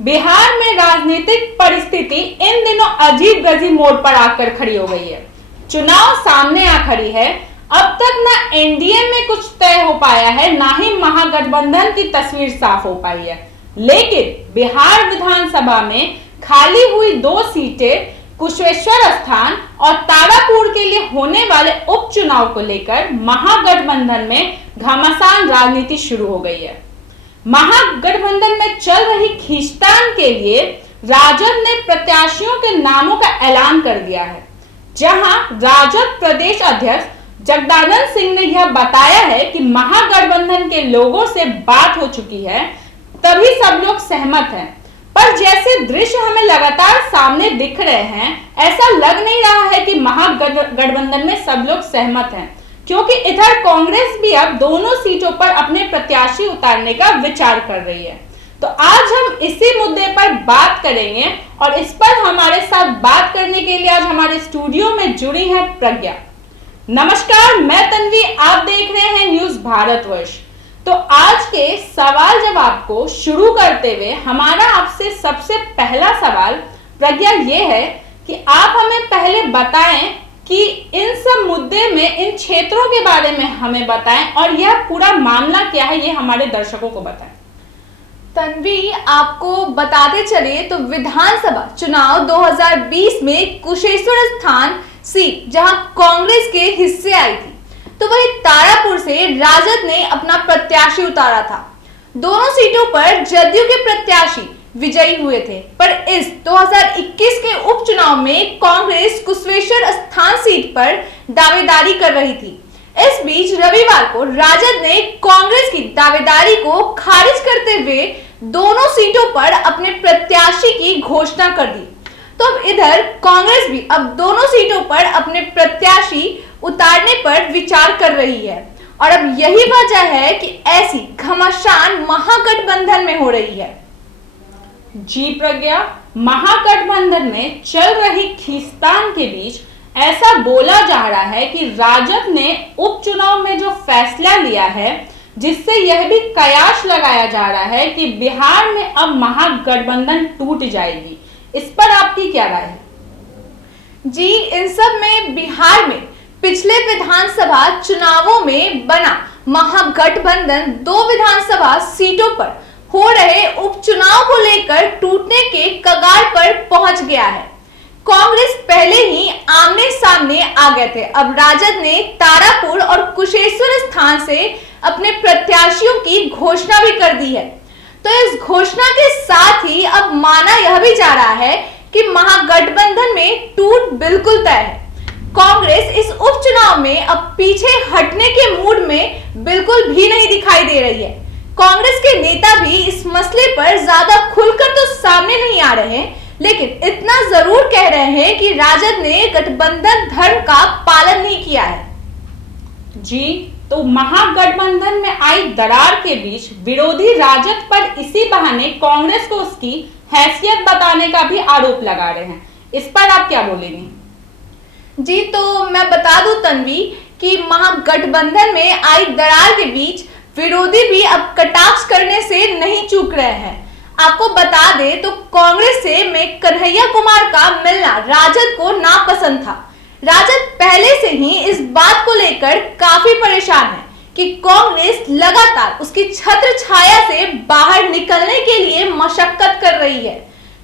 बिहार में राजनीतिक परिस्थिति इन दिनों अजीब गजीब मोड़ पर आकर खड़ी हो गई है। चुनाव सामने आ खड़ी है। अब तक ना एनडीए में कुछ तय हो पाया है, ना ही महागठबंधन की तस्वीर साफ हो पाई है। लेकिन बिहार विधानसभा में खाली हुई 2 सीटें कुशेश्वर स्थान और तारापुर के लिए होने वाले उपचुनाव को लेकर महागठबंधन में घमासान राजनीति शुरू हो गई है। महागठबंधन में चल रही खींचतान के लिए राजद ने प्रत्याशियों के नामों का ऐलान कर दिया है। जहां राजद प्रदेश अध्यक्ष जगदानंद सिंह ने यह बताया है कि महागठबंधन के लोगों से बात हो चुकी है, तभी सब लोग सहमत हैं। पर जैसे दृश्य हमें लगातार सामने दिख रहे हैं, ऐसा लग नहीं रहा है कि महागठबंधन में सब लोग सहमत हैं, क्योंकि इधर कांग्रेस भी अब दोनों सीटों पर अपने प्रत्याशी उतारने का विचार कर रही है। तो आज हम इसी मुद्दे पर बात करेंगे और इस पर हमारे साथ बात करने के लिए आज हमारे स्टूडियो में जुड़ी है प्रज्ञा। नमस्कार, मैं तन्वी, आप देख रहे हैं न्यूज भारतवर्ष। तो आज के सवाल जवाब को शुरू करते हुए हमारा आपसे सबसे पहला सवाल प्रज्ञा ये है कि आप हमें पहले बताएं कि इन सब मुद्दे में, इन क्षेत्रों के बारे में हमें बताएं और यह पूरा मामला क्या है, ये हमारे दर्शकों को बताएं। तन्वी, आपको बताते चलिए तो विधानसभा चुनाव 2020 में कुशेश्वर स्थान सीट जहां कांग्रेस के हिस्से आई थी, तो वही तारापुर से राजद ने अपना प्रत्याशी उतारा था। दोनों सीटों पर जदयू के प्रत्याशी विजयी हुए थे, पर इस 2021 के उपचुनाव में कांग्रेस कुशेश्वर स्थान सीट पर दावेदारी कर रही थी। इस बीच रविवार को राजद ने कांग्रेस की दावेदारी को खारिज करते हुए दोनों सीटों पर अपने प्रत्याशी की घोषणा कर दी। तो अब इधर कांग्रेस भी अब दोनों सीटों पर अपने प्रत्याशी उतारने पर विचार कर रही है और अब यही वजह है कि ऐसी घमासान महागठबंधन में हो रही है। जी प्रज्ञा, महागठबंधन में चल रही खींचतान के बीच ऐसा बोला जा रहा है कि राजद ने उपचुनाव में जो फैसला लिया है, जिससे यह भी कयास लगाया जा रहा है कि बिहार में अब महागठबंधन टूट जाएगी। इस पर आपकी क्या राय है? जी, इन सब में बिहार में पिछले विधानसभा चुनावों में बना महागठबंधन 2 विधानसभा सीटों पर हो रहे उपचुनाव को लेकर टूटने के कगार पर पहुंच गया है। कांग्रेस पहले ही आमने सामने आ गए थे। अब राजद ने तारापुर और कुशेश्वर स्थान से अपने प्रत्याशियों की घोषणा भी कर दी है। तो इस घोषणा के साथ ही अब माना यह भी जा रहा है कि महागठबंधन में टूट बिल्कुल तय है। कांग्रेस इस उपचुनाव में अब पीछे हटने के मूड में बिल्कुल भी नहीं दिखाई दे रही है। कांग्रेस के नेता भी इस मसले पर ज्यादा खुलकर तो सामने नहीं आ रहे हैं, लेकिन इतना जरूर कह रहे हैं कि राजद ने गठबंधन धर्म का पालन नहीं किया है। जी, तो महागठबंधन में आई दरार के बीच विरोधी राजद पर इसी बहाने कांग्रेस को उसकी हैसियत बताने का भी आरोप लगा रहे हैं। इस पर आप क्या बोलेंगे? जी, तो मैं बता दूं तन्वी कि महागठबंधन में आई दरार के बीच विरोधी भी अब कटाक्ष करने से नहीं चूक रहे हैं। आपको बता दे तो कांग्रेस से में कन्हैया कुमार का मिलना राजद को नापसंद था। राजद पहले से ही इस बात को लेकर काफी परेशान है कि कांग्रेस लगातार उसकी छत्र छाया से बाहर निकलने के लिए मशक्कत कर रही है।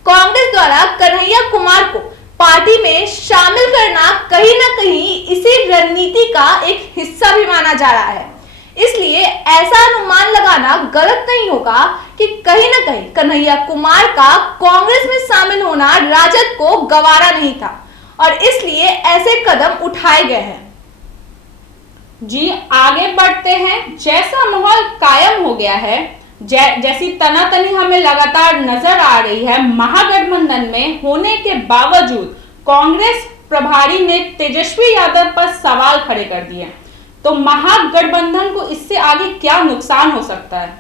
कांग्रेस द्वारा कन्हैया कुमार को पार्टी में शामिल करना कहीं ना कहीं इसी रणनीति का एक हिस्सा भी माना जा रहा है। इसलिए ऐसा अनुमान लगाना गलत नहीं होगा कि कहीं ना कहीं कन्हैया कुमार का कांग्रेस में शामिल होना राजद को गवारा नहीं था और इसलिए ऐसे कदम उठाए गए हैं। जी, आगे बढ़ते हैं। जैसा माहौल कायम हो गया है, जैसी तनातनी हमें लगातार नजर आ रही है, महागठबंधन में होने के बावजूद कांग्रेस प्रभारी ने तेजस्वी यादव पर सवाल खड़े कर दिए। तो महागठबंधन को इससे आगे क्या नुकसान हो सकता है?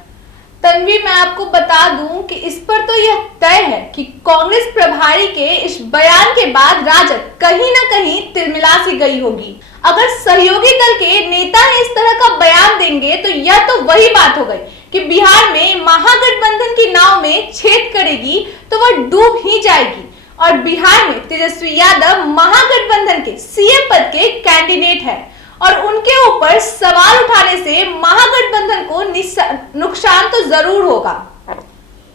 तन्वी, मैं आपको बता दूं कि इस पर तो यह तय है कि कांग्रेस प्रभारी के इस बयान के बाद राजद कहीं ना कहीं तिलमिला सी गई होगी। अगर सहयोगी दल के नेता इस तरह का बयान देंगे तो यह तो वही बात हो गई कि बिहार में महागठबंधन की नाव में छेद करेगी तो वह डूब ही जाएगी और बिहार में तेजस्वी यादव महागठबंधन के सीएम पद के कैंडिडेट है और उनके ऊपर सवाल उठाने से महागठबंधन को नुकसान तो जरूर होगा।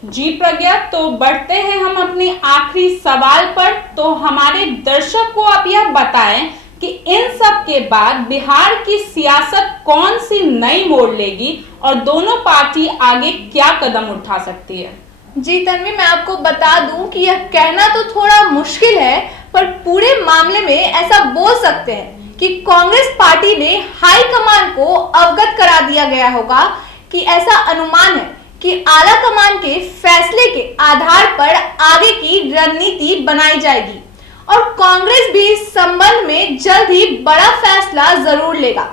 जी प्रज्ञा, तो बढ़ते हैं हम अपने आखिरी सवाल पर। तो हमारे दर्शक को आप यह बताएं कि इन सब के बाद बिहार की सियासत कौन सी नई मोड़ लेगी और दोनों पार्टी आगे क्या कदम उठा सकती है। जी तन्वी, मैं आपको बता दूं कि यह कहना तो थोड़ा मुश्किल है, पर पूरे मामले में ऐसा बोल सकते हैं कि कांग्रेस पार्टी में हाई कमान को अवगत करा दिया गया होगा कि ऐसा अनुमान है कि आला कमान के फैसले के आधार पर आगे की रणनीति बनाई जाएगी और कांग्रेस भी इस संबंध में जल्द ही बड़ा फैसला जरूर लेगा।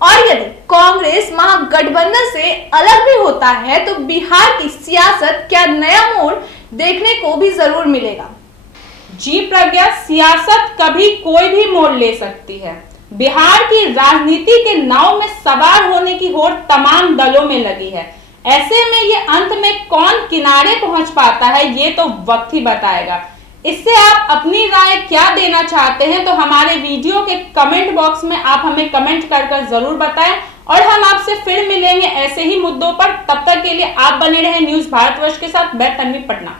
और यदि कांग्रेस महागठबंधन से अलग भी होता है तो बिहार की सियासत क्या नया मोड़ देखने को भी जरूर मिलेगा। जी प्रज्ञा, सियासत कभी कोई भी मोड़ ले सकती है। बिहार की राजनीति के नाव में सवार होने की होड़ तमाम दलों में लगी है। ऐसे में ये अंत में कौन किनारे पहुंच पाता है ये तो वक्त ही बताएगा। इससे आप अपनी राय क्या देना चाहते हैं तो हमारे वीडियो के कमेंट बॉक्स में आप हमें कमेंट कर जरूर बताएं और हम आपसे फिर मिलेंगे ऐसे ही मुद्दों पर। तब तक के लिए आप बने रहें न्यूज़ भारतवर्ष के साथ। मैं तन्वी पटना।